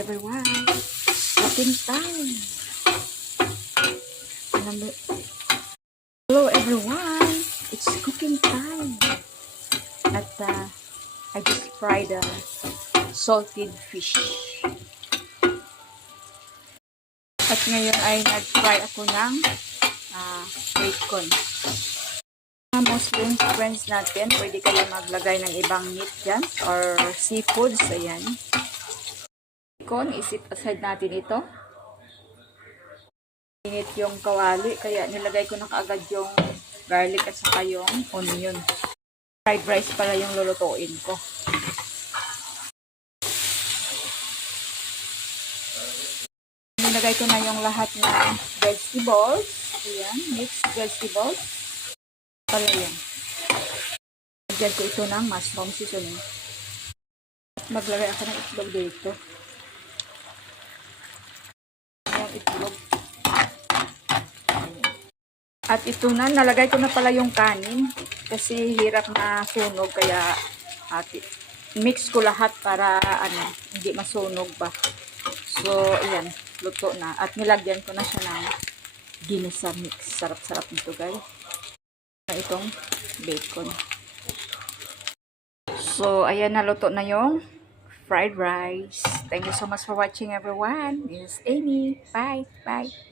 everyone. Cooking time. Hello everyone. It's cooking time. At I just fried salted fish. At ngayon ay nag-fry ako ng bacon. Muslim friends natin, pwede kayo maglagay ng ibang meat dyan or seafoods. Ayan. Bacon, isip aside natin ito. Init yung kawali, kaya nilagay ko na kaagad yung garlic at saka yung onion. Fried rice pala yung lulutuin ko. Nilagay ko na yung lahat ng vegetables. Ayan, mixed vegetables. Pala yan. Lagyan ko ito ng mushroom seasoning. Maglagay ako ng itlog dito. Ayan, itlog. At ito na, nalagay ko na pala yung kanin. Kasi hirap na sunog, kaya mix ko lahat para hindi masunog ba. So, ayan, luto na. At nilagyan ko na siya ng ginisa mix. Sarap-sarap nito guys. Itong bacon. So, ayan, naluto na yung fried rice. Thank you so much for watching everyone. This is Amy. Bye. Bye.